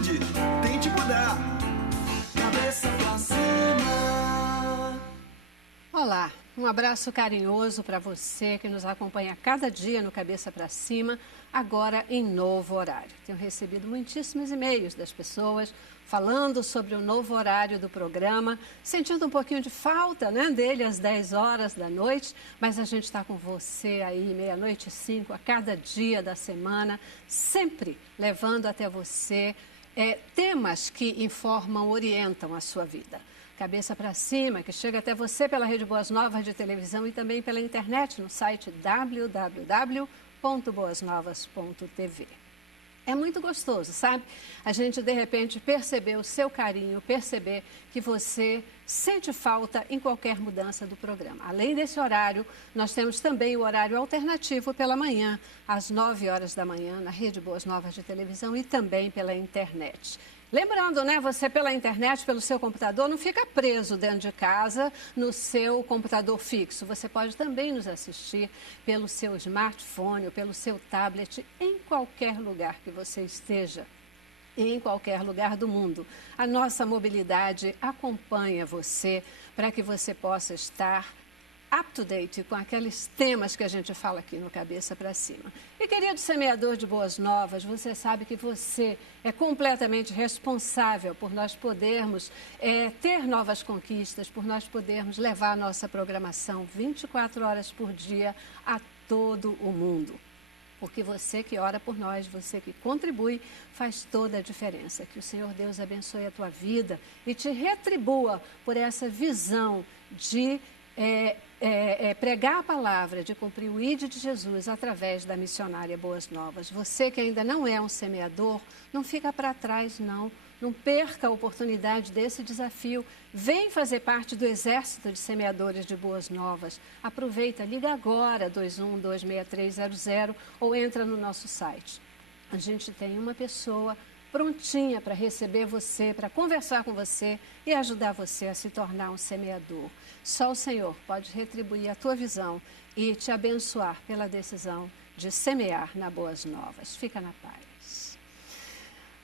Tente mudar. Cabeça pra cima. Olá, um abraço carinhoso para você que nos acompanha cada dia no Cabeça para Cima, agora em novo horário. Tenho recebido muitíssimos e-mails das pessoas falando sobre o novo horário do programa, sentindo um pouquinho de falta, né, dele às 10 horas da noite, mas a gente está com você aí, 00:05, a cada dia da semana, sempre levando até você temas que informam, orientam a sua vida. Cabeça para Cima, que chega até você pela Rede Boas Novas de televisão e também pela internet no site www.boasnovas.tv. É muito gostoso, sabe? A gente, de repente, perceber o seu carinho, perceber que você sente falta em qualquer mudança do programa. Além desse horário, nós temos também o horário alternativo pela manhã, às 9 horas da manhã, na Rede Boas Novas de televisão e também pela internet. Lembrando, né, você pela internet, pelo seu computador, não fica preso dentro de casa no seu computador fixo. Você pode também nos assistir pelo seu smartphone ou pelo seu tablet em qualquer lugar que você esteja, em qualquer lugar do mundo. A nossa mobilidade acompanha você para que você possa estar up to date com aqueles temas que a gente fala aqui no Cabeça para Cima. E querido semeador de boas novas, você sabe que você é completamente responsável por nós podermos ter novas conquistas, por nós podermos levar a nossa programação 24 horas por dia a todo o mundo. Porque você que ora por nós, você que contribui, faz toda a diferença. Que o Senhor Deus abençoe a tua vida e te retribua por essa visão de pregar a palavra, de cumprir o ID de Jesus através da missionária Boas Novas. Você que ainda não é um semeador, não fica para trás, não. Não perca a oportunidade desse desafio. Vem fazer parte do exército de semeadores de Boas Novas. Aproveita, liga agora, 21-26300 ou entra no nosso site. A gente tem uma pessoa prontinha para receber você, para conversar com você e ajudar você a se tornar um semeador. Só o Senhor pode retribuir a tua visão e te abençoar pela decisão de semear na Boas Novas. Fica na paz.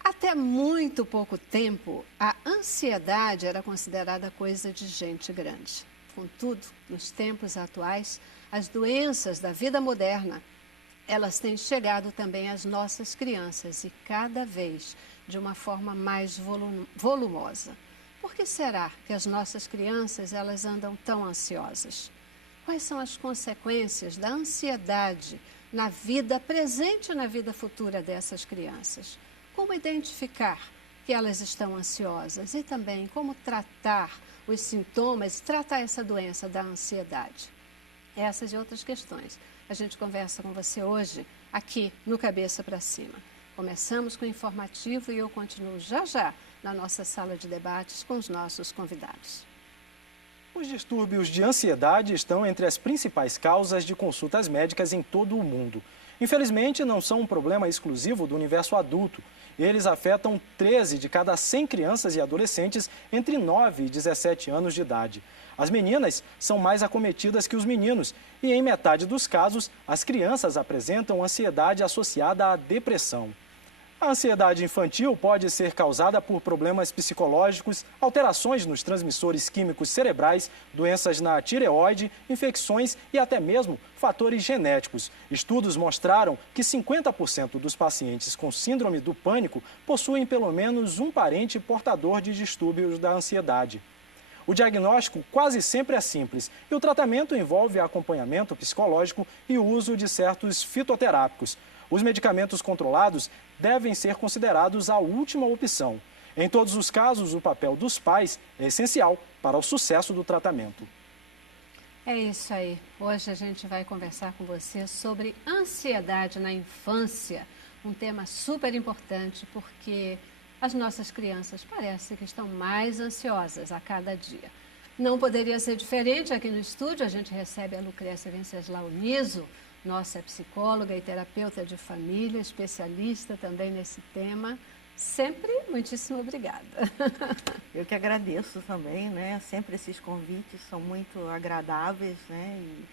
Até muito pouco tempo, a ansiedade era considerada coisa de gente grande. Contudo, nos tempos atuais, as doenças da vida moderna, elas têm chegado também às nossas crianças e cada vez de uma forma mais volumosa. Por que será que as nossas crianças elas andam tão ansiosas? Quais são as consequências da ansiedade na vida presente e na vida futura dessas crianças? Como identificar que elas estão ansiosas e também como tratar os sintomas, tratar essa doença da ansiedade? Essas e outras questões a gente conversa com você hoje aqui no Cabeça para Cima. Começamos com o informativo e eu continuo já na nossa sala de debates com os nossos convidados. Os distúrbios de ansiedade estão entre as principais causas de consultas médicas em todo o mundo. Infelizmente, não são um problema exclusivo do universo adulto. Eles afetam 13 de cada 100 crianças e adolescentes entre 9 e 17 anos de idade. As meninas são mais acometidas que os meninos e, em metade dos casos, as crianças apresentam ansiedade associada à depressão. A ansiedade infantil pode ser causada por problemas psicológicos, alterações nos transmissores químicos cerebrais, doenças na tireoide, infecções e até mesmo fatores genéticos. Estudos mostraram que 50% dos pacientes com síndrome do pânico possuem pelo menos um parente portador de distúrbios da ansiedade. O diagnóstico quase sempre é simples e o tratamento envolve acompanhamento psicológico e o uso de certos fitoterápicos. Os medicamentos controlados devem ser considerados a última opção. Em todos os casos, o papel dos pais é essencial para o sucesso do tratamento. É isso aí. Hoje a gente vai conversar com você sobre ansiedade na infância. Um tema super importante porque as nossas crianças parecem que estão mais ansiosas a cada dia. Não poderia ser diferente aqui no estúdio. A gente recebe a Lucrécia Venceslau Niso, nossa psicóloga e terapeuta de família, especialista também nesse tema. Sempre muitíssimo obrigada. Eu que agradeço também, né? Sempre esses convites são muito agradáveis, né? E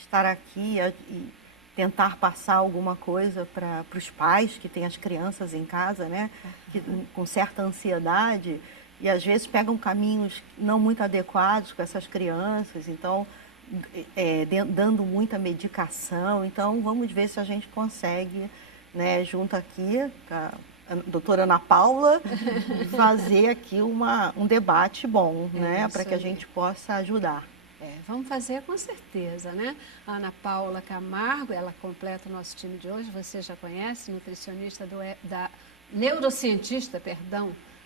estar aqui e tentar passar alguma coisa para os pais que têm as crianças em casa, né? Com certa ansiedade, e às vezes pegam caminhos não muito adequados com essas crianças, então, dando muita medicação. Então, vamos ver se a gente consegue, né, junto aqui com a doutora Ana Paula, fazer aqui um debate bom, né, para que a gente possa ajudar. Vamos fazer com certeza, né? A Ana Paula Camargo, ela completa o nosso time de hoje, você já conhece, nutricionista neurocientista,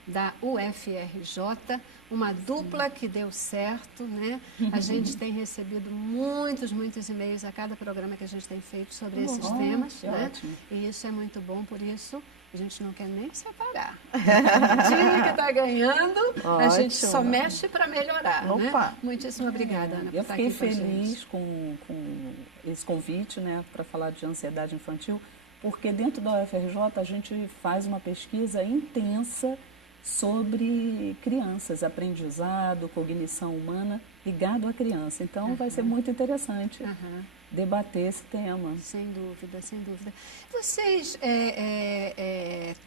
da UFRJ, uma dupla que deu certo, né? A gente tem recebido muitos e-mails a cada programa que a gente tem feito sobre esses temas, né? E isso é muito bom, por isso a gente não quer nem separar. O time que está ganhando, a gente só mexe para melhorar, né? Muitíssimo obrigada, Ana, por estar aqui com a gente. Eu fiquei feliz com esse convite, né, para falar de ansiedade infantil, porque dentro da UFRJ a gente faz uma pesquisa intensa sobre crianças, aprendizado, cognição humana ligado à criança. Então, vai ser muito interessante debater esse tema. Sem dúvida, sem dúvida. Vocês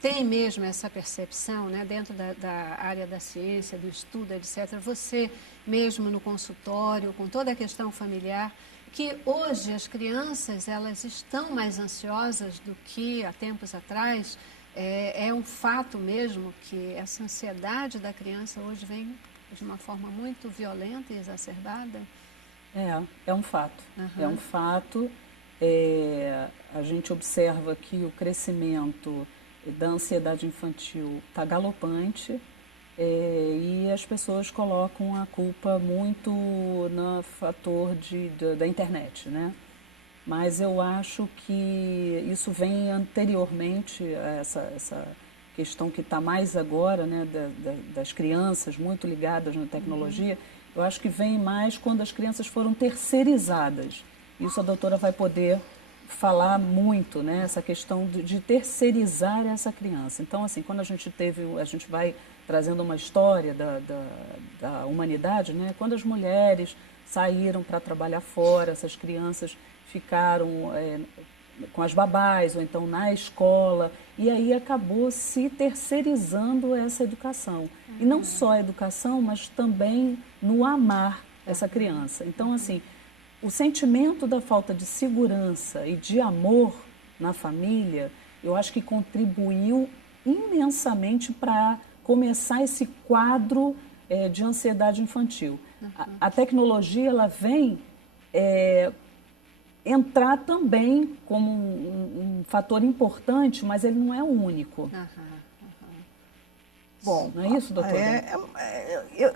têm mesmo essa percepção, né, dentro da área da ciência, do estudo, etc., você mesmo no consultório, com toda a questão familiar, que hoje as crianças elas estão mais ansiosas do que há tempos atrás? É um fato mesmo que essa ansiedade da criança hoje vem de uma forma muito violenta e exacerbada? É um fato. É um fato. A gente observa que o crescimento da ansiedade infantil está galopante e as pessoas colocam a culpa muito no fator da internet, né? Mas eu acho que isso vem anteriormente a essa questão que está mais agora, né, das crianças muito ligadas na tecnologia. Eu acho que vem mais quando as crianças foram terceirizadas. Isso a doutora vai poder falar muito, né, essa questão de terceirizar essa criança. Então, assim, quando a gente vai trazendo uma história da humanidade, né, quando as mulheres saíram para trabalhar fora, essas crianças ficaram com as babás ou então na escola, e aí acabou se terceirizando essa educação. E não só a educação, mas também no amar essa criança. Então, assim, o sentimento da falta de segurança e de amor na família, eu acho que contribuiu imensamente para começar esse quadro de ansiedade infantil. A tecnologia, ela vem entrar também como um fator importante, mas ele não é o único. Bom, não é isso, doutora?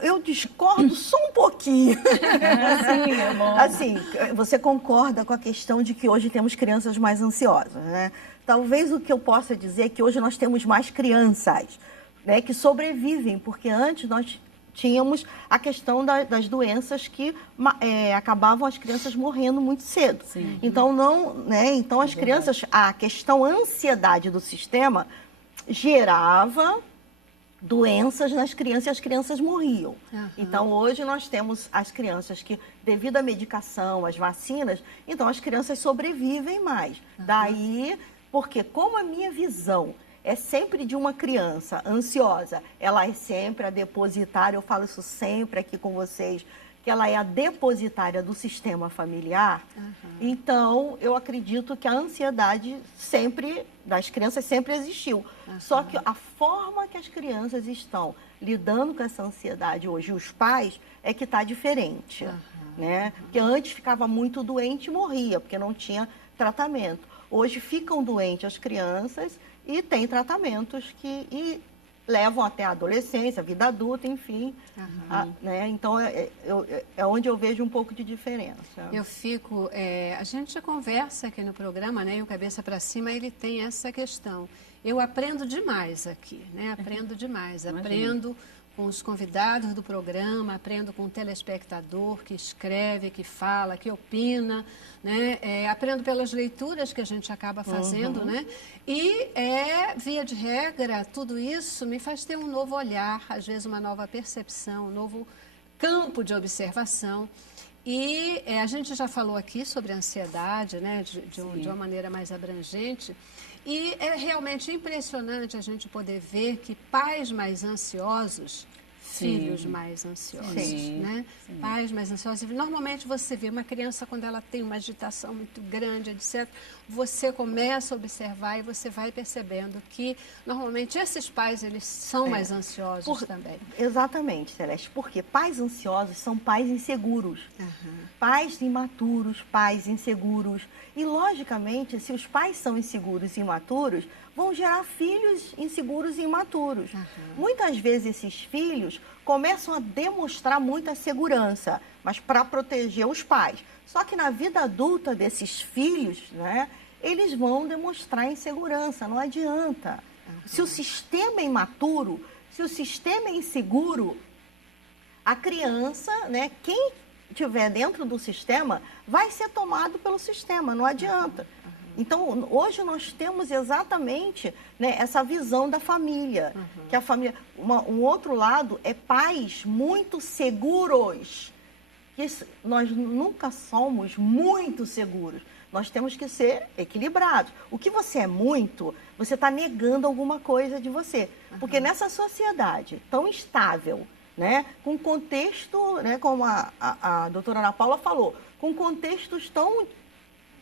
Eu discordo só um pouquinho. Sim, é bom. Assim, você concorda com a questão de que hoje temos crianças mais ansiosas, né? Talvez o que eu possa dizer é que hoje nós temos mais crianças, né, que sobrevivem, porque antes nós tínhamos a questão das doenças que acabavam as crianças morrendo muito cedo. Sim. Então, então as crianças, a questão ansiedade do sistema gerava doenças nas crianças e as crianças morriam. Então, hoje nós temos as crianças que, devido à medicação, às vacinas, então as crianças sobrevivem mais. Daí, porque como a minha visão é sempre de uma criança ansiosa, ela é sempre a depositária, eu falo isso sempre aqui com vocês, que ela é a depositária do sistema familiar. Então, eu acredito que a ansiedade das crianças sempre existiu. Só que a forma que as crianças estão lidando com essa ansiedade hoje, os pais, é que está diferente. Né? Porque antes ficava muito doente e morria, porque não tinha tratamento. Hoje ficam doentes as crianças e tem tratamentos que levam até a adolescência, a vida adulta, enfim. Né? Então, é onde eu vejo um pouco de diferença. Eu fico... a gente conversa aqui no programa, né? E o Cabeça para Cima, ele tem essa questão. Eu aprendo demais aqui, né? Aprendo demais. Aprendo com os convidados do programa, aprendo com o telespectador que escreve, que fala, que opina, né? Aprendo pelas leituras que a gente acaba fazendo, né? E, via de regra, tudo isso me faz ter um novo olhar, às vezes uma nova percepção, um novo campo de observação. E a gente já falou aqui sobre a ansiedade, né, de uma maneira mais abrangente. E é realmente impressionante a gente poder ver que pais mais ansiosos, filhos mais ansiosos, né? Sim. Pais mais ansiosos. Normalmente você vê uma criança quando ela tem uma agitação muito grande, etc. Você começa a observar e você vai percebendo que normalmente esses pais eles são mais ansiosos também. Exatamente, Celeste. Porque pais ansiosos são pais inseguros, pais imaturos, pais inseguros. E logicamente, se os pais são inseguros e imaturos, vão gerar filhos inseguros e imaturos. Muitas vezes esses filhos começam a demonstrar muita segurança, mas para proteger os pais. Só que na vida adulta desses filhos, né, eles vão demonstrar insegurança, não adianta. Se o sistema é imaturo, se o sistema é inseguro, a criança, né, quem estiver dentro do sistema, vai ser tomado pelo sistema, não adianta. Então, hoje nós temos exatamente, né, essa visão da família, que a família, um outro lado é pais muito seguros, que nós nunca somos muito seguros, nós temos que ser equilibrados. O que você é muito, você está negando alguma coisa de você, porque nessa sociedade tão instável, né, com contexto, né, como a doutora Ana Paula falou, com contextos tão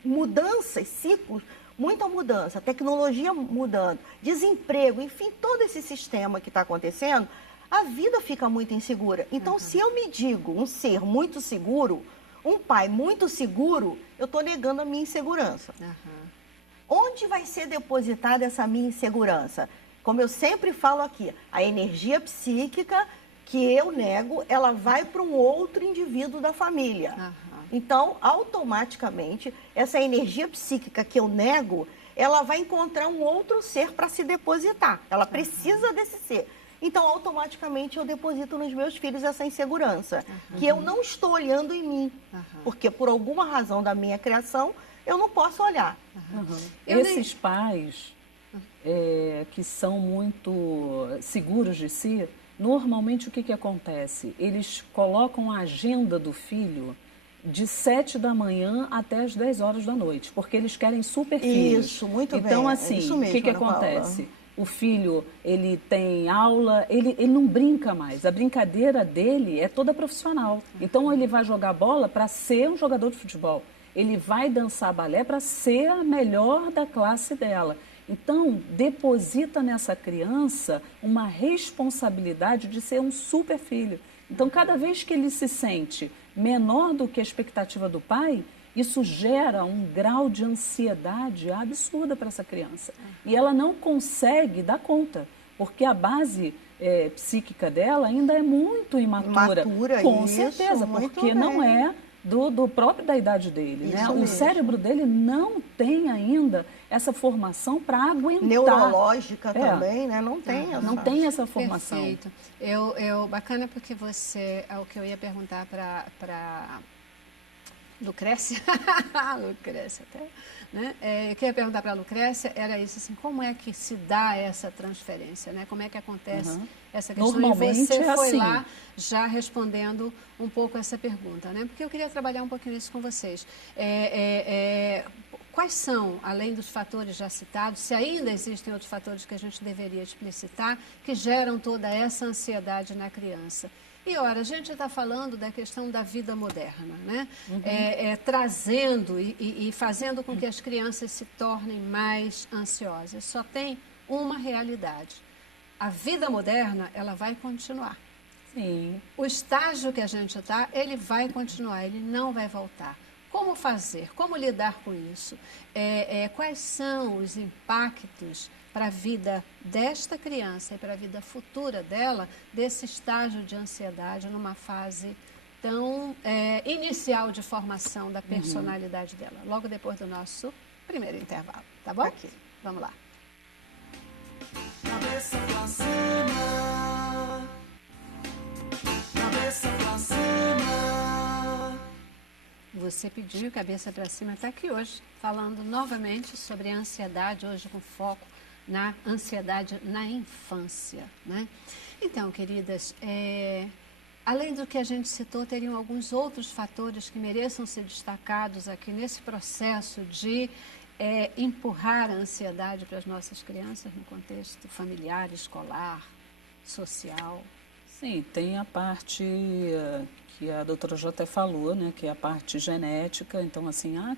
mudanças, ciclos, muita mudança, tecnologia mudando, desemprego, enfim, todo esse sistema que está acontecendo, a vida fica muito insegura. Então, se eu me digo um ser muito seguro, um pai muito seguro, eu estou negando a minha insegurança. Onde vai ser depositada essa minha insegurança? Como eu sempre falo aqui, a energia psíquica que eu nego, ela vai para um outro indivíduo da família. Então, automaticamente, essa energia psíquica que eu nego, ela vai encontrar um outro ser para se depositar. Ela precisa desse ser. Então, automaticamente, eu deposito nos meus filhos essa insegurança, que eu não estou olhando em mim. Porque, por alguma razão da minha criação, eu não posso olhar. Esses pais que são muito seguros de si, normalmente o que acontece? Eles colocam a agenda do filho de 7 da manhã até as 10 horas da noite, porque eles querem super filhos. Isso, muito bem. Então, assim, isso mesmo, o que acontece? O filho, ele tem aula, ele não brinca mais. A brincadeira dele é toda profissional. Então, ele vai jogar bola para ser um jogador de futebol. Ele vai dançar balé para ser a melhor da classe dela. Então, deposita nessa criança uma responsabilidade de ser um super filho. Então, cada vez que ele se sente menor do que a expectativa do pai, isso gera um grau de ansiedade absurda para essa criança. E ela não consegue dar conta, porque a base psíquica dela ainda é muito imatura. Com certeza, porque não é do próprio da idade dele. Né? O cérebro dele não tem ainda essa formação para aguentar. Neurológica também, né? Não tem essa. Não tem essa formação. Perfeito. Bacana porque você, é o que eu ia perguntar para Lucrécia, Lucrécia até, né? Eu queria perguntar para a Lucrécia, era isso assim, como é que se dá essa transferência, né? Como é que acontece essa questão? Normalmente e você foi assim. lá já respondendo um pouco essa pergunta, né? Porque eu queria trabalhar um pouquinho isso com vocês. Quais são, além dos fatores já citados, se ainda existem outros fatores que a gente deveria explicitar, que geram toda essa ansiedade na criança? E, ora, a gente está falando da questão da vida moderna, né? Trazendo e fazendo com que as crianças se tornem mais ansiosas. Só tem uma realidade. A vida moderna, ela vai continuar. Sim. O estágio que a gente está, ele vai continuar, ele não vai voltar. Como fazer? Como lidar com isso? Quais são os impactos para a vida desta criança e para a vida futura dela, desse estágio de ansiedade numa fase tão inicial de formação da personalidade dela, logo depois do nosso primeiro intervalo, tá bom? Aqui. Vamos lá. Cabeça pra cima, cabeça pra cima. Você pediu cabeça para cima, está aqui hoje, falando novamente sobre a ansiedade, hoje com foco na ansiedade na infância, né? Então, queridas, Além do que a gente citou, teriam alguns outros fatores que mereçam ser destacados aqui nesse processo de empurrar a ansiedade para as nossas crianças no contexto familiar, escolar, social? Sim, tem a parte que a doutora já até falou, né, que é a parte genética. Então, assim, há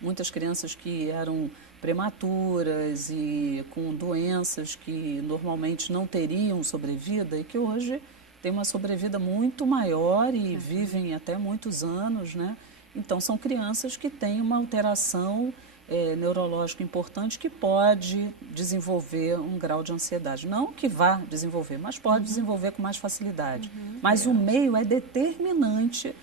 muitas crianças que eram prematuras e com doenças que normalmente não teriam sobrevida e que hoje têm uma sobrevida muito maior e vivem até muitos anos, né? Então, são crianças que têm uma alteração neurológica importante que pode desenvolver um grau de ansiedade. Não que vá desenvolver, mas pode desenvolver com mais facilidade. Mas o meio é determinante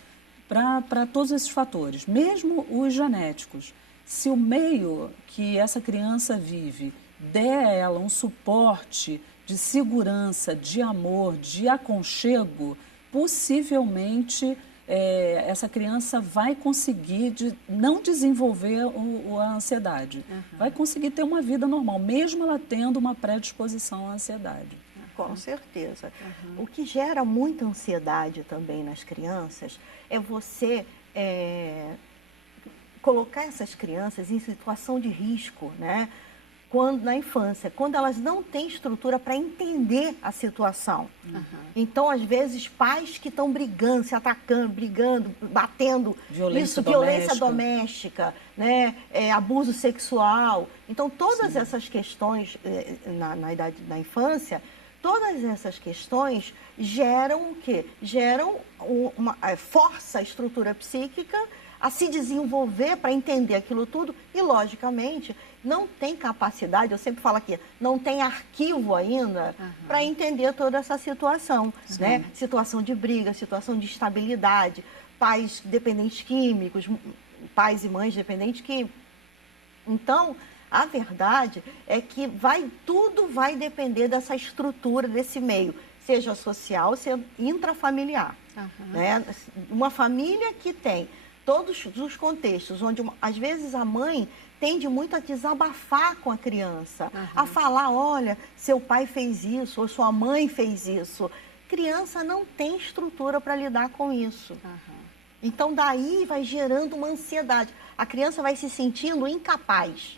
para todos esses fatores, mesmo os genéticos. Se o meio que essa criança vive der a ela um suporte de segurança, de amor, de aconchego, possivelmente essa criança vai conseguir não desenvolver a ansiedade. Vai conseguir ter uma vida normal, mesmo ela tendo uma predisposição à ansiedade. Com certeza. O que gera muita ansiedade também nas crianças é você colocar essas crianças em situação de risco, né? Na infância, quando elas não têm estrutura para entender a situação. Então, às vezes, pais que estão brigando, se atacando, brigando, batendo, violência doméstica, né? Abuso sexual. Então, todas essas questões na idade da infância, todas essas questões geram o quê? Força a estrutura psíquica a se desenvolver para entender aquilo tudo e, logicamente, não tem capacidade, eu sempre falo aqui, não tem arquivo ainda para entender toda essa situação, né? Situação de briga, situação de instabilidade, pais dependentes químicos, pais e mães dependentes químicos. Então, a verdade é que tudo vai depender dessa estrutura, desse meio, seja social, seja intrafamiliar. Né? Uma família que tem todos os contextos, onde às vezes a mãe tende muito a desabafar com a criança, a falar, olha, seu pai fez isso, ou sua mãe fez isso. Criança não tem estrutura para lidar com isso. Então, daí vai gerando uma ansiedade. A criança vai se sentindo incapaz.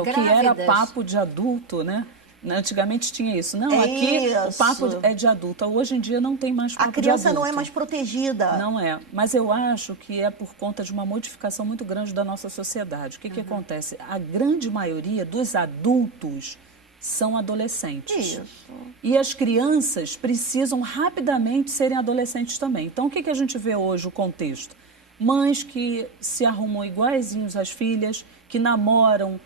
O que era papo de adulto, né? Antigamente tinha isso. Não, aqui o papo é de adulto. Hoje em dia não tem mais papo de adulto. A criança não é mais protegida. Não é. Mas eu acho que é por conta de uma modificação muito grande da nossa sociedade. O que acontece? A grande maioria dos adultos são adolescentes. Isso. E as crianças precisam rapidamente serem adolescentes também. Então, o que a gente vê hoje, o contexto? Mães que se arrumam iguaizinhos às filhas, que namoram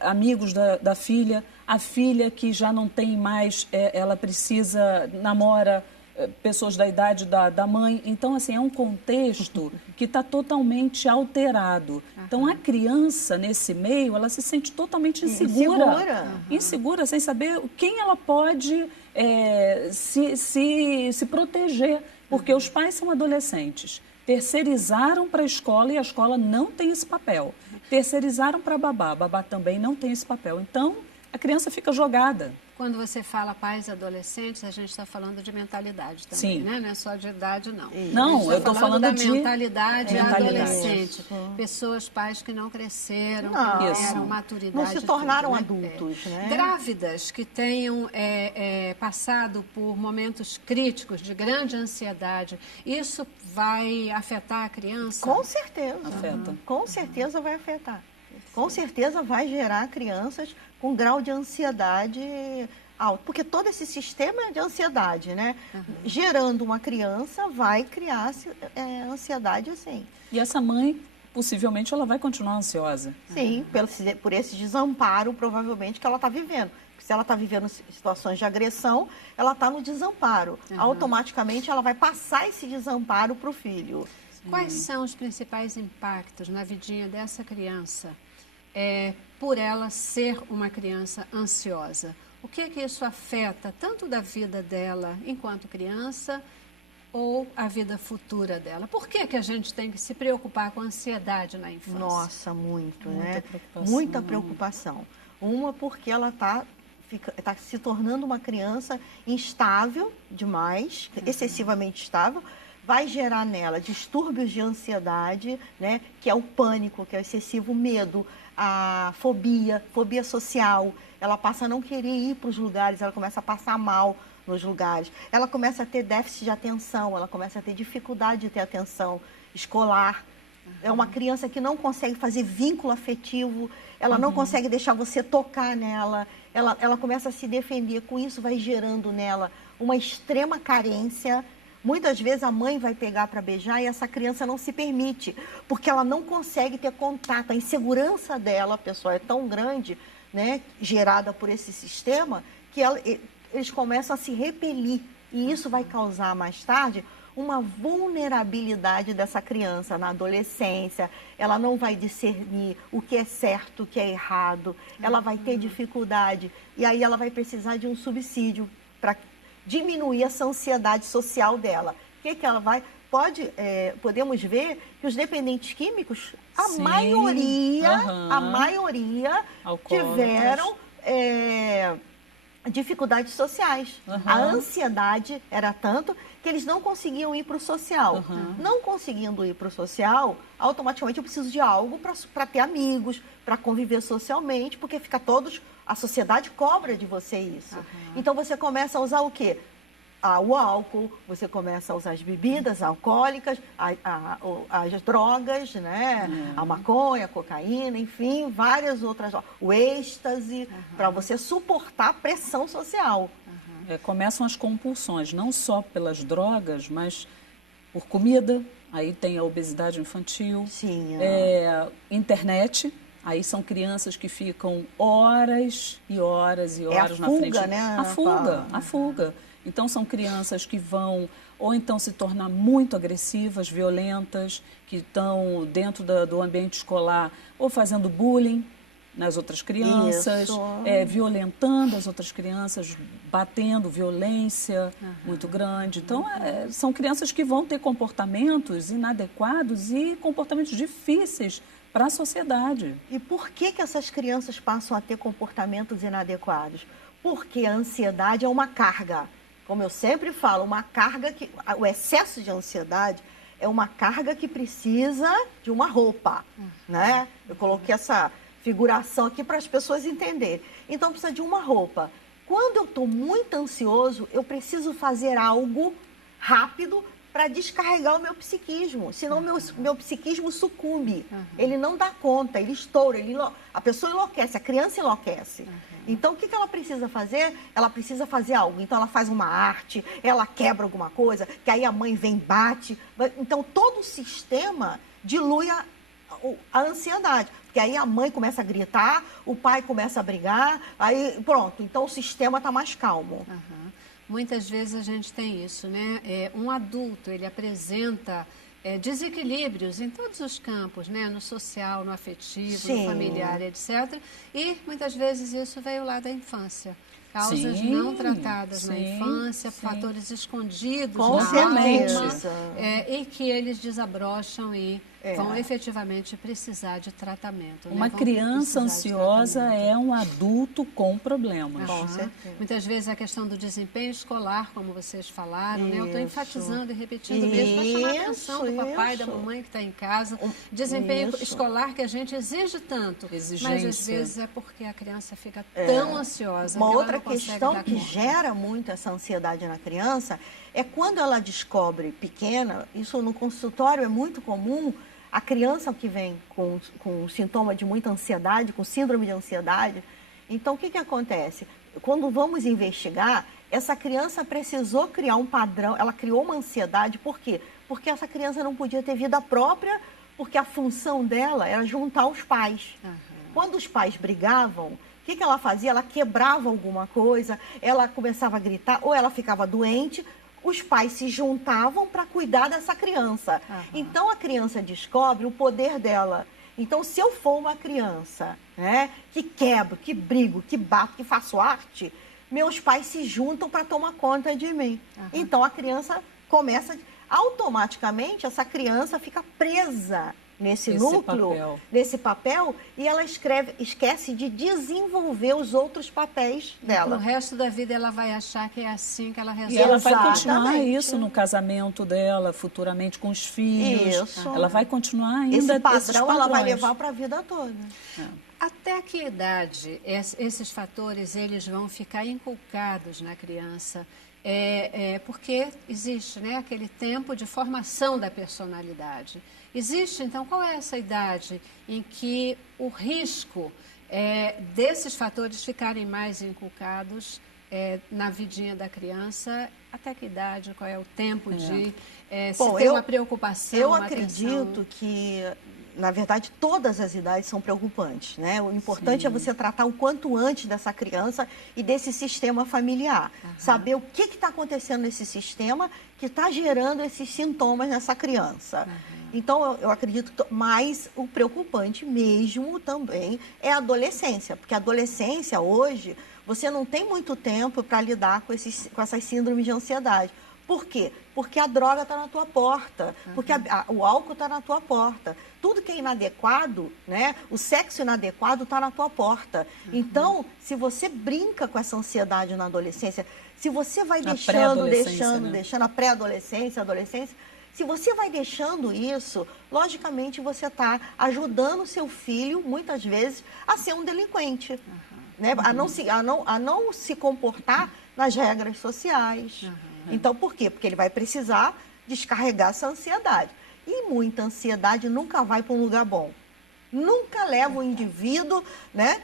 amigos da filha, a filha que já não tem mais, ela namora pessoas da idade da mãe. Então, assim, é um contexto que está totalmente alterado. Então, a criança, nesse meio, ela se sente totalmente insegura. Insegura, sem saber quem ela pode se proteger. Porque os pais são adolescentes. Terceirizaram para a escola e a escola não tem esse papel. Terceirizaram para a babá também não tem esse papel. Então, a criança fica jogada. Quando você fala pais adolescentes, a gente está falando de mentalidade também, né? Não é só de idade, não. Não, eu estou falando da de mentalidade adolescente. Pessoas, pais que não cresceram, que não tiveram maturidade. Não se tornaram tudo, né? adultos, né? Grávidas que tenham passado por momentos críticos de grande ansiedade, isso vai afetar a criança? Com certeza. Afeta. Com certeza vai afetar. Com certeza vai gerar crianças com grau de ansiedade alto. Porque todo esse sistema é de ansiedade, né? Gerando uma criança, vai criar ansiedade assim. E essa mãe, possivelmente, ela vai continuar ansiosa. Sim, por esse desamparo, provavelmente, que ela está vivendo. Se ela está vivendo situações de agressão, ela está no desamparo. Automaticamente, ela vai passar esse desamparo para o filho. Quais são os principais impactos na vidinha dessa criança por ela ser uma criança ansiosa? O que isso afeta tanto da vida dela enquanto criança ou a vida futura dela? Por que a gente tem que se preocupar com a ansiedade na infância? Nossa, muito, Muita né? preocupação. Muita preocupação. Uma porque ela está está se tornando uma criança instável demais, excessivamente instável, vai gerar nela distúrbios de ansiedade, né, que é o pânico, que é o excessivo medo, a fobia social. Ela passa a não querer ir para os lugares, ela começa a passar mal nos lugares. Ela começa a ter déficit de atenção, ela começa a ter dificuldade de ter atenção escolar. É uma criança que não consegue fazer vínculo afetivo, ela não consegue deixar você tocar nela, ela começa a se defender. Com isso vai gerando nela uma extrema carência. Muitas vezes a mãe vai pegar para beijar e essa criança não se permite, porque ela não consegue ter contato. A insegurança dela, pessoal, é tão grande, né, gerada por esse sistema, que eles começam a se repelir. E isso vai causar mais tarde uma vulnerabilidade dessa criança na adolescência. Ela não vai discernir o que é certo, o que é errado. Ela vai ter dificuldade. E aí ela vai precisar de um subsídio para diminuir essa ansiedade social dela. O que ela vai... podemos ver que os dependentes químicos, a maioria tiveram dificuldades sociais. A ansiedade era tanto que eles não conseguiam ir para o social. Não conseguindo ir para o social, automaticamente eu preciso de algo para ter amigos, para conviver socialmente, porque fica a sociedade cobra de você isso. Então você começa a usar o quê? O álcool, você começa a usar as bebidas alcoólicas, as drogas, né? A maconha, a cocaína, enfim, várias outras, o êxtase, para você suportar a pressão social. Começam as compulsões, não só pelas drogas, mas por comida, aí tem a obesidade infantil, internet. Aí são crianças que ficam horas e horas e horas na frente. Né, a fuga. Então, são crianças que vão ou então se tornar muito agressivas, violentas, que estão dentro do ambiente escolar ou fazendo bullying nas outras crianças, violentando as outras crianças, batendo, violência muito grande. Então, são crianças que vão ter comportamentos inadequados e comportamentos difíceis para a sociedade. E por que essas crianças passam a ter comportamentos inadequados? Porque a ansiedade é uma carga. Como eu sempre falo, o excesso de ansiedade é uma carga que precisa de uma roupa, né? Eu coloquei essa figuração aqui para as pessoas entenderem. Então, precisa de uma roupa. Quando eu estou muito ansioso, eu preciso fazer algo rápido para descarregar o meu psiquismo, senão meu psiquismo sucumbe. Ele não dá conta, ele estoura, a pessoa enlouquece, a criança enlouquece. Então, o que ela precisa fazer? Ela precisa fazer algo. Então, ela faz uma arte, ela quebra alguma coisa, que aí a mãe vem e bate. Então, todo o sistema dilui a ansiedade. Porque aí a mãe começa a gritar, o pai começa a brigar, aí pronto. Então, o sistema está mais calmo. Muitas vezes a gente tem isso, né? Um adulto, ele apresenta desequilíbrios em todos os campos, né? No social, no afetivo, no familiar, etc. E muitas vezes isso veio lá da infância. Causas não tratadas na infância, fatores escondidos na alma, e que eles desabrocham e vão efetivamente precisar de tratamento. Uma criança ansiosa é um adulto com problemas. Muitas vezes a questão do desempenho escolar, como vocês falaram, né? Eu estou enfatizando e repetindo mesmo para chamar a atenção do papai e da mamãe que está em casa. Desempenho escolar que a gente exige tanto, mas às vezes é porque a criança fica tão ansiosa. Uma outra questão que gera muito essa ansiedade na criança é quando ela descobre pequena, isso no consultório é muito comum, a criança que vem com sintoma de muita ansiedade, com síndrome de ansiedade. Então, o que acontece? Quando vamos investigar, essa criança precisou criar um padrão, ela criou uma ansiedade, por quê? Porque essa criança não podia ter vida própria, porque a função dela era juntar os pais. Quando os pais brigavam, o que ela fazia? Ela quebrava alguma coisa, ela começava a gritar, ou ela ficava doente, os pais se juntavam para cuidar dessa criança. Então, a criança descobre o poder dela. Então, se eu for uma criança, né, que quebro, que brigo, que bato, que faço arte, meus pais se juntam para tomar conta de mim. Então, a criança começa... Automaticamente, essa criança fica presa nesse Esse núcleo, papel. nesse papel, e ela esquece de desenvolver os outros papéis dela. No resto da vida ela vai achar que é assim que ela resolve. E ela vai continuar Exatamente. isso no casamento dela, futuramente com os filhos. Isso. Ela vai continuar ainda Esse esses padrão ela vai padrões. levar para a vida toda. Até que idade esses fatores eles vão ficar inculcados na criança? Porque existe, né, aquele tempo de formação da personalidade. Existe, então, qual é essa idade em que o risco desses fatores ficarem mais inculcados na vidinha da criança? Até que idade? Qual é o tempo de se ter uma preocupação, Eu uma acredito atenção? que, na verdade, todas as idades são preocupantes, né? O importante é você tratar o quanto antes dessa criança e desse sistema familiar. Saber o que está acontecendo nesse sistema que está gerando esses sintomas nessa criança. Então, eu acredito que mais o preocupante mesmo também é a adolescência, porque a adolescência hoje, você não tem muito tempo para lidar com essas síndromes de ansiedade. Por quê? Porque a droga está na tua porta, porque o álcool está na tua porta. Tudo que é inadequado, né? O sexo inadequado está na tua porta. Então, se você brinca com essa ansiedade na adolescência, se você vai deixando a pré-adolescência, a adolescência, se você vai deixando isso, logicamente você está ajudando o seu filho, muitas vezes, a ser um delinquente. Né? A não se comportar nas regras sociais. Então, por quê? Porque ele vai precisar descarregar essa ansiedade. E muita ansiedade nunca vai para um lugar bom. Nunca leva o indivíduo, né?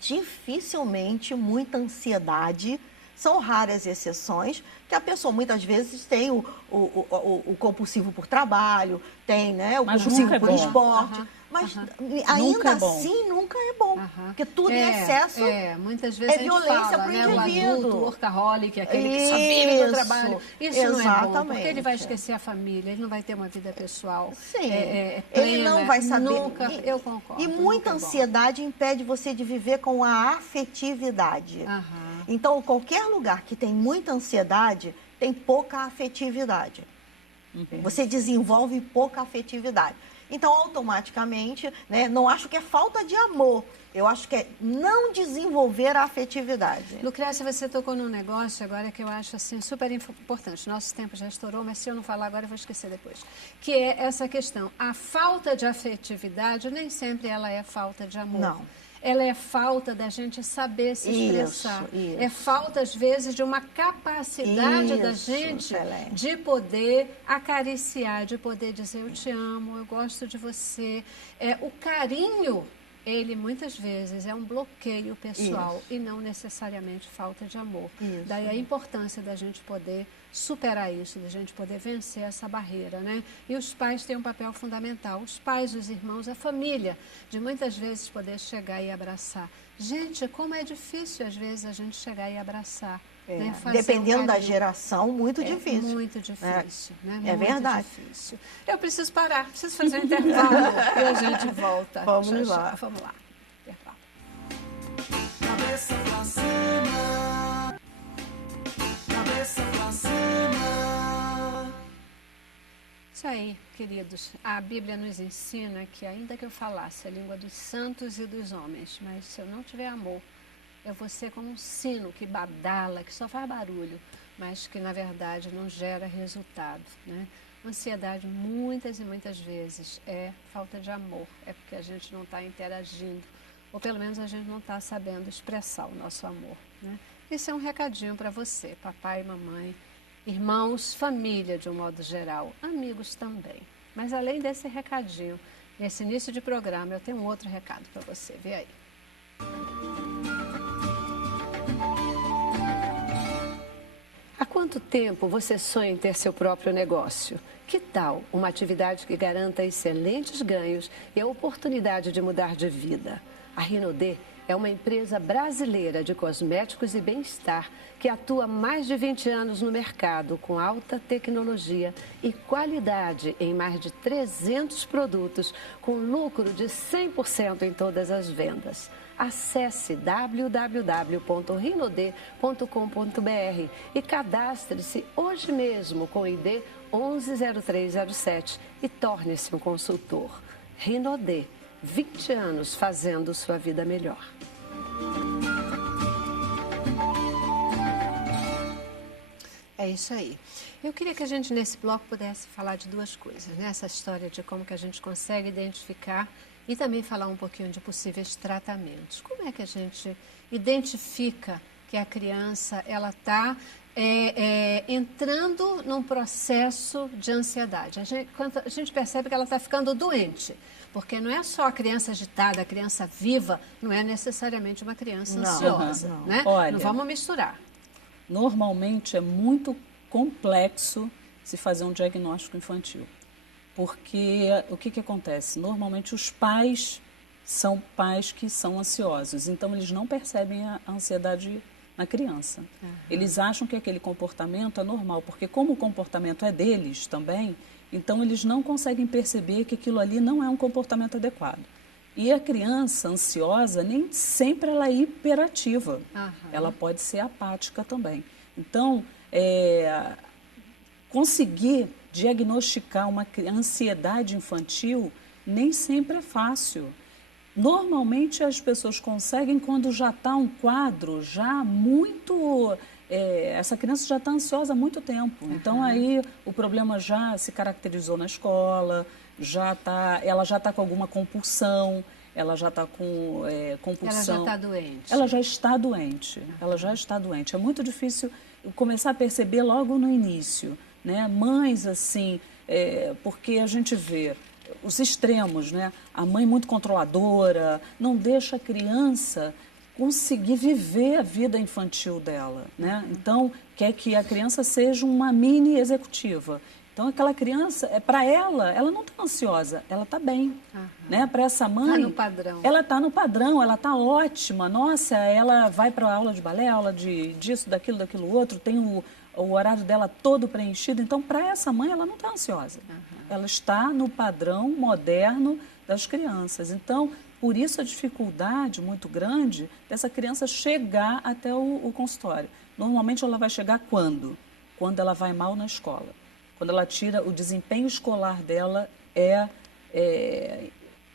Dificilmente muita ansiedade. São raras exceções que a pessoa muitas vezes tem o compulsivo por trabalho, tem, né, o compulsivo por esporte. Mas ainda assim nunca é bom. Porque tudo em excesso muitas vezes violência para o indivíduo. O adulto, o workaholic, aquele que só vive do trabalho. Isso não é bom, porque ele vai esquecer a família, ele não vai ter uma vida pessoal. Sim. Plena, ele não vai saber. Nunca, eu concordo. E muita ansiedade impede você de viver com a afetividade. Então, qualquer lugar que tem muita ansiedade, tem pouca afetividade. Você desenvolve pouca afetividade. Então, automaticamente, né, não acho que é falta de amor, eu acho que é não desenvolver a afetividade. Lucrécia, você tocou num negócio agora que eu acho assim, super importante. Nosso tempo já estourou, mas se eu não falar agora, eu vou esquecer depois. Que é essa questão. A falta de afetividade, nem sempre ela é falta de amor. Não. Ela é falta da gente saber se expressar. Isso. É falta, às vezes, de uma capacidade da gente de poder acariciar, de poder dizer eu te amo, eu gosto de você. O carinho, ele muitas vezes é um bloqueio pessoal e não necessariamente falta de amor. Daí a importância da gente poder superar isso, da gente poder vencer essa barreira, né? E os pais têm um papel fundamental, os pais, os irmãos, a família, de muitas vezes poder chegar e abraçar. Gente, como é difícil às vezes a gente chegar e abraçar. Né? Dependendo da geração, muito difícil. Muito difícil, né? É verdade. Difícil. Eu preciso parar, preciso fazer um intervalo e a gente volta. Vamos lá. Vamos lá. Intervalo. Cabeça pra cima. Cabeça pra cima. Isso aí, queridos. A Bíblia nos ensina que ainda que eu falasse a língua dos santos e dos homens, mas se eu não tiver amor, eu vou ser como um sino que badala, que só faz barulho, mas que na verdade não gera resultado, né? Ansiedade muitas e muitas vezes é falta de amor, é porque a gente não está interagindo, ou pelo menos a gente não está sabendo expressar o nosso amor, né? Esse é um recadinho para você, papai, mamãe, irmãos, família de um modo geral, amigos também. Mas além desse recadinho, nesse início de programa, eu tenho um outro recado para você, vê aí. Há quanto tempo você sonha em ter seu próprio negócio? Que tal uma atividade que garanta excelentes ganhos e a oportunidade de mudar de vida? A Rinodê é uma empresa brasileira de cosméticos e bem-estar que atua há mais de 20 anos no mercado com alta tecnologia e qualidade em mais de 300 produtos com lucro de 100% em todas as vendas. Acesse www.rinode.com.br e cadastre-se hoje mesmo com o ID 110307 e torne-se um consultor. Rinode, 20 anos fazendo sua vida melhor. É isso aí. Eu queria que a gente, nesse bloco, pudesse falar de duas coisas, né? Essa história de como que a gente consegue identificar e também falar um pouquinho de possíveis tratamentos. Como é que a gente identifica que a criança ela está entrando num processo de ansiedade? Quando a gente percebe que ela está ficando doente, porque não é só a criança agitada, a criança viva, não é necessariamente uma criança ansiosa, né? Olha, não vamos misturar. Normalmente é muito complexo se fazer um diagnóstico infantil. Porque o que acontece? Normalmente os pais são pais que são ansiosos, então eles não percebem a ansiedade na criança. Eles acham que aquele comportamento é normal, porque como o comportamento é deles também, então eles não conseguem perceber que aquilo ali não é um comportamento adequado. E a criança ansiosa, nem sempre ela é hiperativa, ela pode ser apática também. Então, conseguir diagnosticar uma ansiedade infantil nem sempre é fácil. Normalmente as pessoas conseguem quando já está um quadro já muito... essa criança já está ansiosa há muito tempo. Então aí o problema já se caracterizou na escola, ela já está com alguma compulsão, ela já está com compulsão. Ela já está doente. Ela já está doente. Ela já está doente. É muito difícil começar a perceber logo no início, né? Mães assim, porque a gente vê os extremos, né? A mãe muito controladora, não deixa a criança conseguir viver a vida infantil dela, né? Então, quer que a criança seja uma mini executiva. Então, aquela criança, para ela não está ansiosa, ela está bem, né? Para essa mãe... Está no padrão. Ela está no padrão, ela está ótima. Nossa, ela vai para a aula de balé, aula disso, daquilo outro, tem o horário dela todo preenchido. Então, para essa mãe, ela não está ansiosa. Ela está no padrão moderno das crianças. Então, por isso a dificuldade muito grande dessa criança chegar até o consultório. Normalmente, ela vai chegar quando? Quando ela vai mal na escola. Quando ela tira, o desempenho escolar dela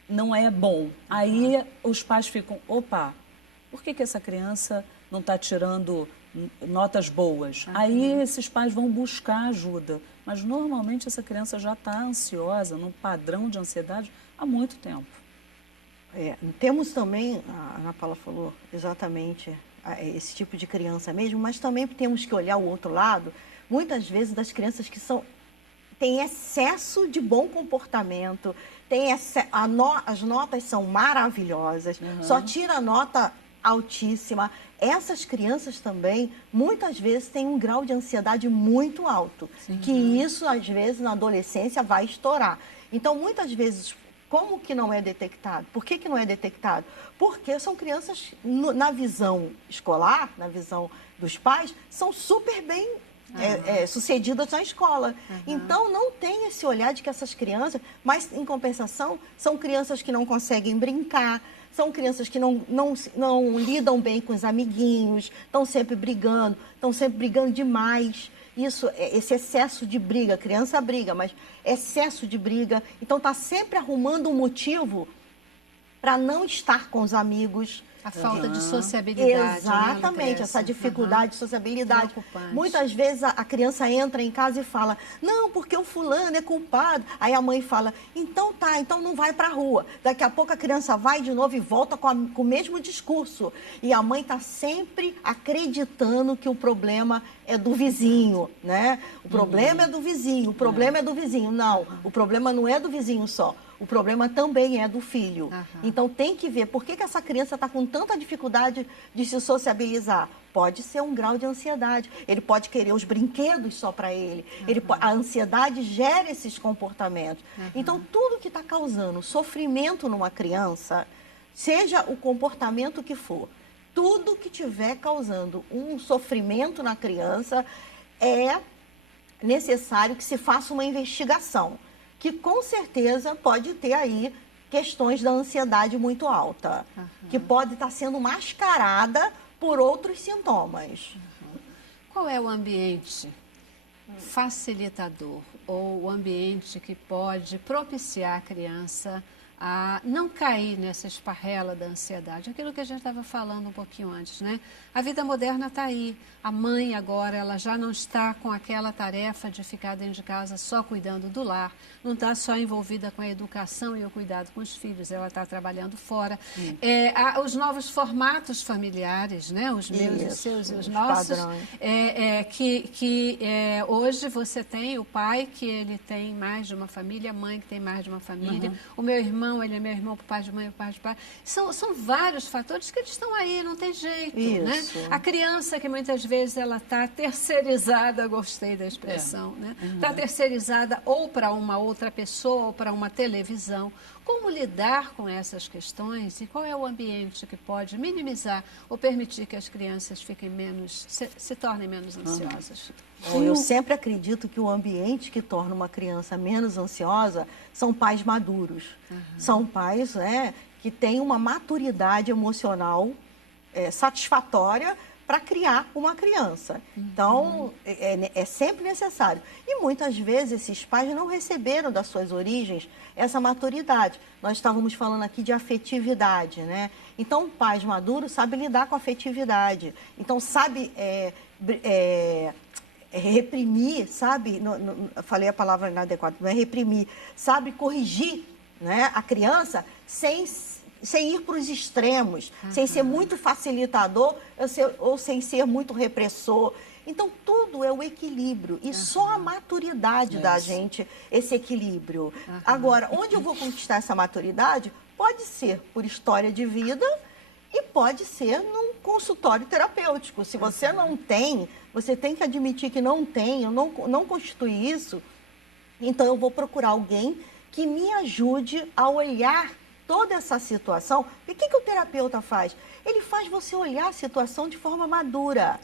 não é bom. Aí os pais ficam, opa, por que essa criança não está tirando notas boas? Aí esses pais vão buscar ajuda. Mas normalmente essa criança já está ansiosa, num padrão de ansiedade, há muito tempo. Temos também, a Ana Paula falou exatamente esse tipo de criança mesmo, mas também temos que olhar o outro lado, muitas vezes das crianças que têm excesso de bom comportamento, as notas são maravilhosas, só tira nota altíssima. Essas crianças também, muitas vezes, têm um grau de ansiedade muito alto, que isso, às vezes, na adolescência vai estourar. Então, muitas vezes, como que não é detectado? Por que não é detectado? Porque são crianças, na visão escolar, na visão dos pais, são super bem sucedidas na escola. Então, não tem esse olhar de que essas crianças, mas, em compensação, são crianças que não conseguem brincar, são crianças que não lidam bem com os amiguinhos, estão sempre brigando demais. Esse excesso de briga, a criança briga, mas excesso de briga. Então, está sempre arrumando um motivo para não estar com os amigos. A falta de sociabilidade. Exatamente, essa dificuldade de sociabilidade. Muitas vezes a criança entra em casa e fala, não, porque o fulano é culpado. Aí a mãe fala, então não vai para a rua. Daqui a pouco a criança vai de novo e volta com o mesmo discurso. E a mãe está sempre acreditando que o problema é do vizinho, né? O problema é do vizinho, o problema é do vizinho. Não, o problema não é do vizinho só. O problema também é do filho. Então, tem que ver por que essa criança está com tanta dificuldade de se sociabilizar. Pode ser um grau de ansiedade. Ele pode querer os brinquedos só para ele. A ansiedade gera esses comportamentos. Então, tudo que está causando sofrimento numa criança, seja o comportamento que for, tudo que estiver causando um sofrimento na criança, é necessário que se faça uma investigação, que com certeza pode ter aí questões da ansiedade muito alta, que pode estar sendo mascarada por outros sintomas. Qual é o ambiente facilitador ou o ambiente que pode propiciar a criança a não cair nessa esparrela da ansiedade? Aquilo que a gente estava falando um pouquinho antes, né? A vida moderna está aí. A mãe agora, ela já não está com aquela tarefa de ficar dentro de casa só cuidando do lar, não está só envolvida com a educação e o cuidado com os filhos, ela está trabalhando fora. Os novos formatos familiares, né? Os meus, os seus e os nossos, hoje você tem o pai que ele tem mais de uma família, a mãe que tem mais de uma família, o meu irmão, ele é meu irmão por pai de mãe, por pai de pai. São vários fatores que eles estão aí, não tem jeito, né? A criança que muitas vezes ela está terceirizada, gostei da expressão, né? Está terceirizada ou para uma outra pessoa ou para uma televisão. Como lidar com essas questões e qual é o ambiente que pode minimizar ou permitir que as crianças fiquem se tornem menos ansiosas? Bom, eu sempre acredito que o ambiente que torna uma criança menos ansiosa são pais maduros. São pais, né, que têm uma maturidade emocional satisfatória para criar uma criança. Então, é sempre necessário. E muitas vezes esses pais não receberam das suas origens essa maturidade. Nós estávamos falando aqui de afetividade, né? Então, pais maduros sabem lidar com a afetividade. Então, sabe reprimir, sabe? Falei a palavra inadequada, não é reprimir. Sabe corrigir, né, a criança sem ir para os extremos, sem ser muito facilitador ou sem ser muito repressor. Então, tudo é o equilíbrio e só a maturidade dá a gente esse equilíbrio. Agora, onde eu vou conquistar essa maturidade? Pode ser por história de vida e pode ser num consultório terapêutico. Se você não tem, você tem que admitir que não tem, eu não constitui isso, então eu vou procurar alguém que me ajude a olhar toda essa situação. E o que o terapeuta faz? Ele faz você olhar a situação de forma madura.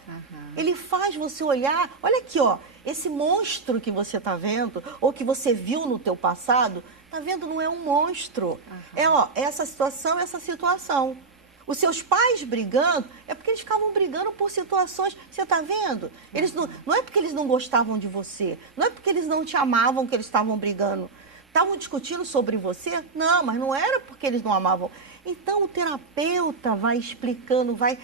Ele faz você olhar, olha aqui, ó, esse monstro que você está vendo, ou que você viu no teu passado, está vendo, não é um monstro. Essa situação, essa situação. Os seus pais brigando, é porque eles ficavam brigando por situações, você está vendo? Eles não é porque eles não gostavam de você, não é porque eles não te amavam que eles estavam brigando. Estavam discutindo sobre você? Não, mas não era porque eles não amavam. Então, o terapeuta vai explicando, vai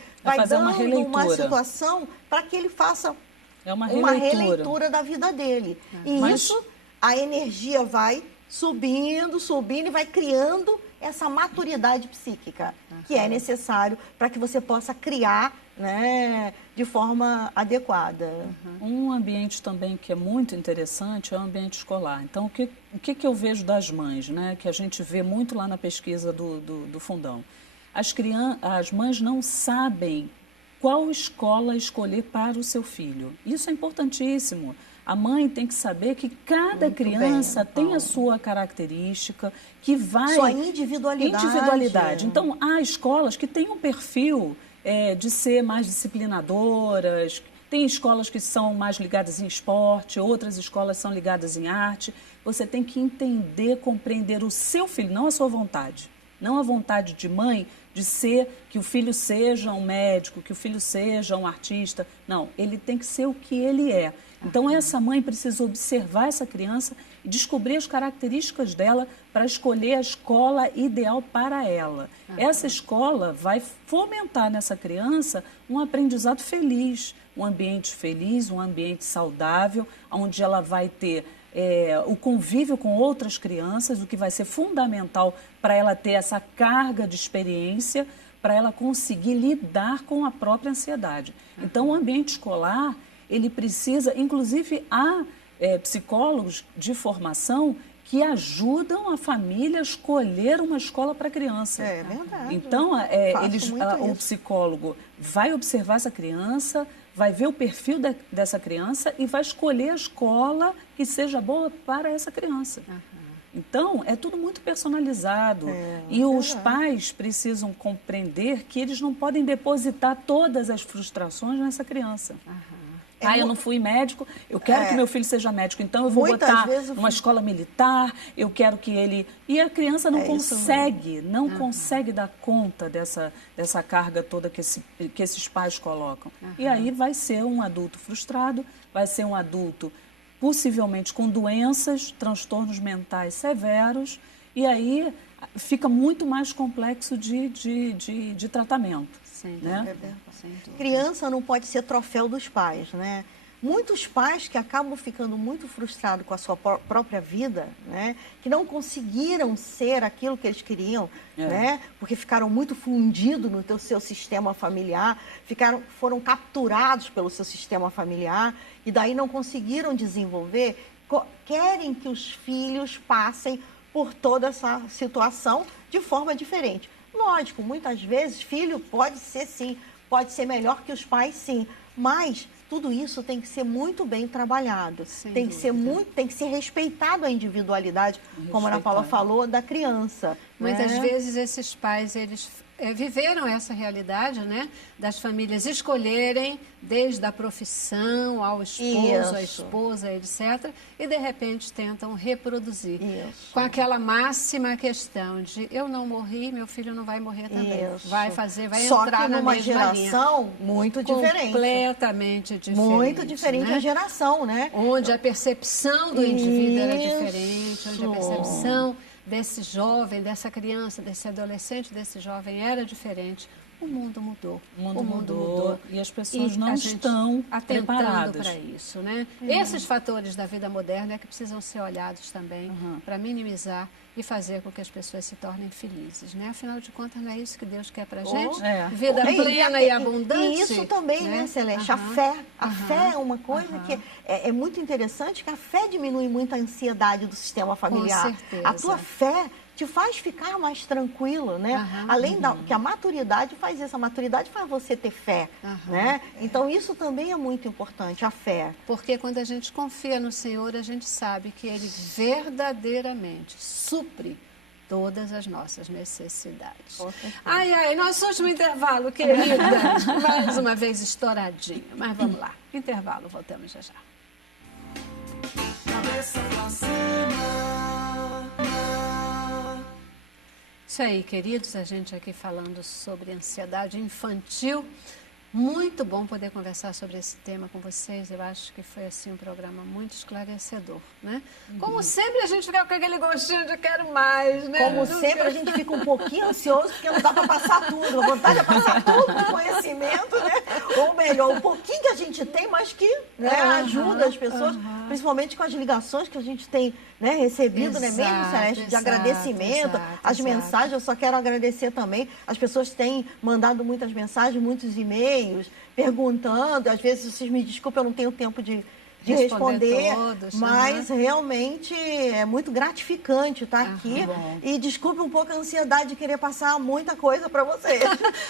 dando uma situação para que ele faça uma releitura da vida dele. E isso, a energia vai subindo e vai criando essa maturidade psíquica, que é necessário para que você possa criar, né, de forma adequada. Um ambiente também que é muito interessante é o ambiente escolar. Então, o que eu vejo das mães, né, que a gente vê muito lá na pesquisa do Fundão? As mães não sabem qual escola escolher para o seu filho. Isso é importantíssimo. A mãe tem que saber que cada muito criança tem a sua característica, que vai... Sua individualidade. Então, há escolas que têm um perfil de ser mais disciplinadoras, tem escolas que são mais ligadas em esporte, outras escolas são ligadas em arte. Você tem que entender, compreender o seu filho, não a sua vontade. Não a vontade de mãe de que o filho seja um médico, que o filho seja um artista. Não, ele tem que ser o que ele é. Então, essa mãe precisa observar essa criança e descobrir as características dela para escolher a escola ideal para ela. Essa escola vai fomentar nessa criança um aprendizado feliz, um ambiente saudável, onde ela vai ter o convívio com outras crianças, o que vai ser fundamental para ela ter essa carga de experiência, para ela conseguir lidar com a própria ansiedade. Então, o ambiente escolar, ele precisa, inclusive, há psicólogos de formação que ajudam a família a escolher uma escola para a criança. É verdade. Então, o psicólogo vai observar essa criança, vai ver o perfil dessa criança e vai escolher a escola que seja boa para essa criança. Então, é tudo muito personalizado. E os pais precisam compreender que eles não podem depositar todas as frustrações nessa criança. Eu não fui médico, eu quero que meu filho seja médico, então eu vou botar numa escola militar, eu quero que ele... E a criança não consegue dar conta dessa carga toda que esses pais colocam. E aí vai ser um adulto frustrado, vai ser um adulto possivelmente com doenças, transtornos mentais severos, e aí fica muito mais complexo de tratamento. Sem né? dúvida, sem dúvida. Criança não pode ser troféu dos pais, né? Muitos pais que acabam ficando muito frustrados com a sua própria vida, né? Que não conseguiram ser aquilo que eles queriam, né? Porque ficaram muito fundidos no seu sistema familiar, foram capturados pelo seu sistema familiar e daí não conseguiram desenvolver, querem que os filhos passem por toda essa situação de forma diferente. Lógico, muitas vezes filho pode ser sim, pode ser melhor que os pais sim, mas tudo isso tem que ser muito bem trabalhado, tem que ser respeitado a individualidade, como a Ana Paula falou, da criança. Muitas vezes esses pais, eles viveram essa realidade, né? Das famílias escolherem desde a profissão ao esposo, a esposa, etc. E, de repente, tentam reproduzir. Com aquela máxima questão de eu não morri, meu filho não vai morrer também. Vai entrar na mesma geração muito diferente. Completamente diferente. Muito diferente, né? A geração, né? Onde a percepção do indivíduo era diferente, onde a percepção desse jovem, dessa criança, desse adolescente, desse jovem era diferente. O mundo mudou. O mundo mudou. E as pessoas não estão preparadas para isso, né? Esses fatores da vida moderna é que precisam ser olhados também para minimizar e fazer com que as pessoas se tornem felizes, né? Afinal de contas, não é isso que Deus quer para a gente? Vida plena e abundante. E isso também, né, Celeste? A fé. A fé é uma coisa que é muito interessante, que a fé diminui muito a ansiedade do sistema familiar. Com certeza. A tua fé te faz ficar mais tranquilo, né? Além que a maturidade faz isso, a maturidade faz você ter fé, né? Então isso também é muito importante, a fé. Porque quando a gente confia no Senhor, a gente sabe que Ele verdadeiramente supre todas as nossas necessidades. Ai, nosso último intervalo, querida. Mais uma vez estouradinho, mas vamos lá. Intervalo, voltamos já já. Cabeça pra cima. Isso aí, queridos, a gente aqui falando sobre ansiedade infantil. Muito bom poder conversar sobre esse tema com vocês. Eu acho que foi assim um programa muito esclarecedor, né? Como sempre a gente fica com aquele gostinho de quero mais, né? Como sempre a gente fica um pouquinho ansioso porque não dá para passar tudo. A vontade é passar tudo de conhecimento, né? Ou melhor, um pouquinho que a gente tem, mas que ajuda as pessoas, principalmente com as ligações que a gente tem, né, recebido, né, mesmo, Celeste, de agradecimento, as mensagens. Eu só quero agradecer também. As pessoas têm mandado muitas mensagens, muitos e-mails, perguntando. Às vezes, vocês me desculpem, eu não tenho tempo de responder, todos, mas realmente é muito gratificante estar aqui. E desculpe um pouco a ansiedade de querer passar muita coisa para vocês.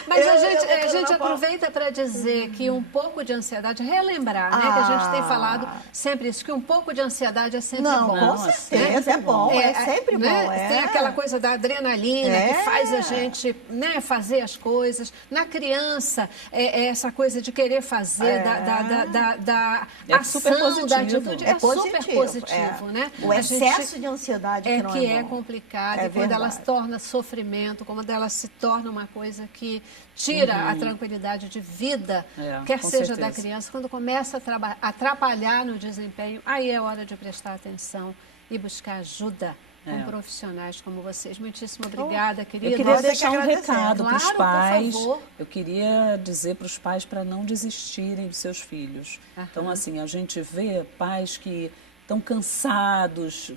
Mas a gente aproveita para dizer que um pouco de ansiedade, relembrar, né, que a gente tem falado sempre isso, que um pouco de ansiedade é sempre bom. Com certeza, é bom, é sempre bom. Tem aquela coisa da adrenalina que faz a gente, né, fazer as coisas. Na criança, essa coisa de querer fazer, da ação, da atitude, é super positivo, né? O excesso de ansiedade que não é bom. É complicado, e quando ela se torna sofrimento, quando ela se torna uma coisa que tira a tranquilidade de vida, quer seja da criança, quando começa a atrapalhar no desempenho, aí é hora de prestar atenção e buscar ajuda com profissionais como vocês. Muitíssimo obrigada, querida. Eu queria deixar um recado para os Claro, pais. por favor. Eu queria dizer para os pais para não desistirem dos seus filhos. Então, assim, a gente vê pais que estão cansados.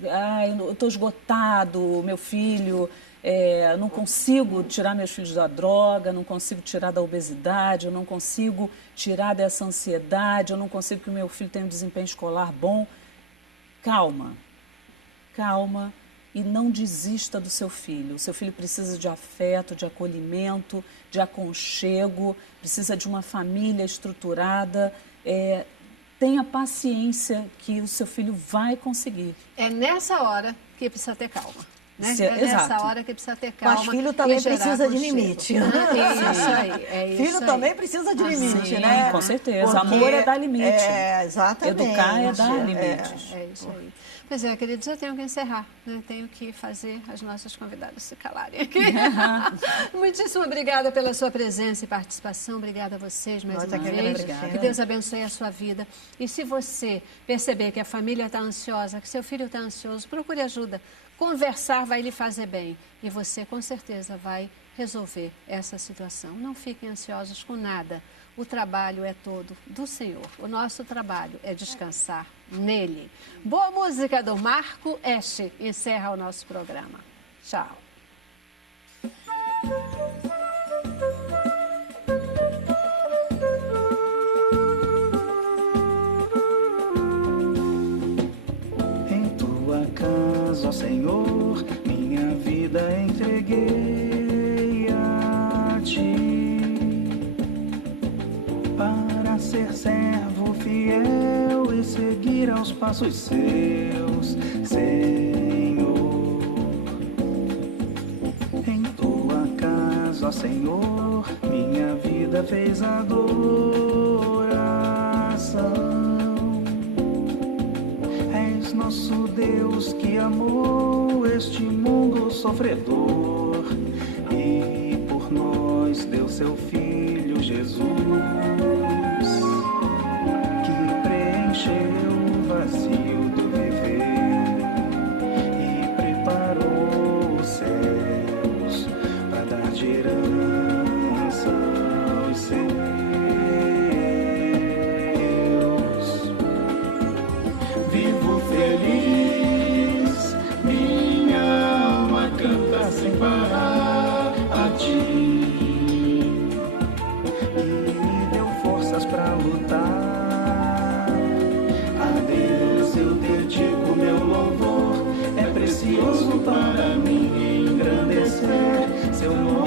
Eu estou esgotado, meu filho... eu não consigo tirar meus filhos da droga, não consigo tirar da obesidade, eu não consigo tirar dessa ansiedade, eu não consigo que o meu filho tenha um desempenho escolar bom. Calma, calma. E não desista do seu filho. O seu filho precisa de afeto, de acolhimento, de aconchego, precisa de uma família estruturada. Tenha paciência que o seu filho vai conseguir. É nessa hora que precisa ter calma. Né? É Exato. nessa hora que precisa ter calma. Mas filho também e gerar precisa de conchego. limite. É isso aí, é isso Filho aí. também precisa de limite, Sim, né? com certeza. Porque Amor é dar limite. É, exatamente. Educar é dar limites. É isso aí. Pois é, queridos, eu tenho que encerrar, né? Tenho que fazer as nossas convidadas se calarem aqui. Muitíssimo obrigada pela sua presença e participação. Obrigada a vocês mais Nós uma é que vez. agradecemos. Que Deus abençoe a sua vida. E se você perceber que a família está ansiosa, que seu filho está ansioso, procure ajuda. Conversar vai lhe fazer bem e você com certeza vai resolver essa situação. Não fiquem ansiosos com nada. O trabalho é todo do Senhor. O nosso trabalho é descansar nele. Boa música do Marco Este encerra o nosso programa. Tchau. Em tua casa, ó Senhor, minha vida entreguei a ti, para ser servo fiel e seguir aos passos seus, Senhor. Em tua casa, ó Senhor, minha vida fez adoração. És nosso Deus que amou este mundo sofredor e por nós deu seu Filho Jesus, que preencheu o vazio do viver e preparou os céus para dar de herança aos seus. Vivo feliz, minha alma canta sem parar a ti, e me deu forças pra lutar. A Deus eu dedico meu louvor, é precioso para mim engrandecer seu nome.